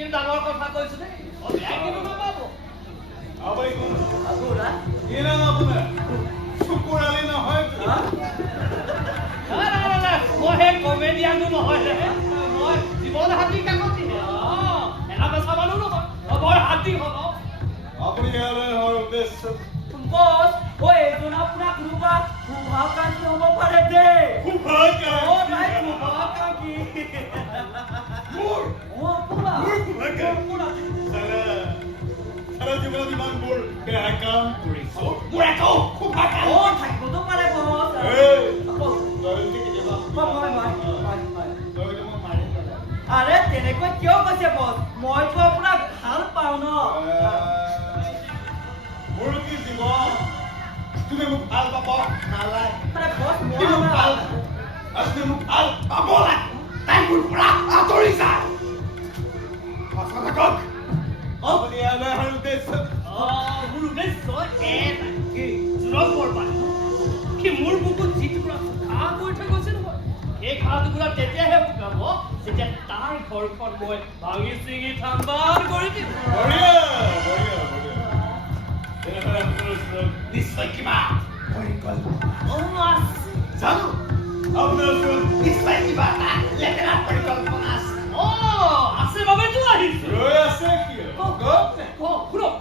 কিন্তু ডাঙৰ কথা কৈছো দেই বেয়া কিন্তু নাপাব আবাই কোন আগুৰা এনা আপোনাৰ শুকুৰালি নহয় না মই হে কমেডিয়ানো নহয় ৰে মই জীৱন হাতী কাকতি এনা বেচা মানুহ নহয় বৰ হাতী হ'ব আপুনি ইয়াৰ উদ্দেশ্য বস ওই এজন আপোনাক ৰূপা শুভাকাংক্ষী হ'ব পাৰে দেই শুভাকাংক্ষী ও নাই শুভাকাংক্ষী মোৰ পুৰা শুভাকাংক্ষী সাৰা জীবন ইমান মোৰ বেয়া কাম কৰিছো মোৰ একো শুভাকাংক্ষী থাকিবতো পাৰে বস আৰে তেনেকৈ কিয় কৈছে বস মইতো আপোনাক ভাল পাওঁ ন মোৰ কি জীৱন তুমি মোক ভাল পাব নালাগে আরে বস তুমি মোক ভাল তুমি মোক ভাল পাব লাগে তাই মোৰ পৰা আঁতৰি যায় সঁচা থাকক আপুনি ইয়াৰ উদ্দেশ্য মোৰ উদ্দেশ্য এটা কি জোৰক বৰপাত কি মোৰ বুকুত যিটুকুৰা ঘাঁহ কৰি থৈ গৈছে নহয় সেই ঘাঁহ টুকুৰা তেতিয়াহে শুকাব যেতিয়া তাৰ ঘৰখন মই ভাঙি চিঙি ঠাণ্ডাত কৰি দিম বঢ়িয়া বঢ়িয়া বঢ়িয়া তেনেহ'লে আপোনাৰ ওচৰত নিশ্চয় কিবা পৰিকল্পনা আছে জানো আপোনাৰ ওচৰত নিশ্চয় কিবা এটা লেতেৰা পৰিকল্পনা আছে আছে বাবেতো আহিছো ৰৈ আছে কিয় শুনক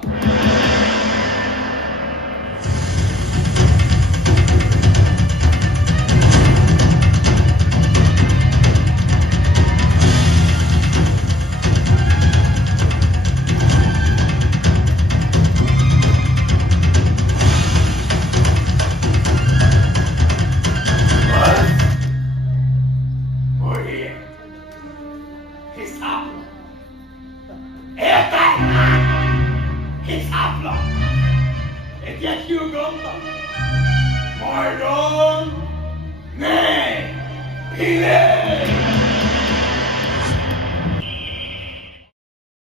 এতিয়া কিয় গম পাম মই ৰং নে ফিলে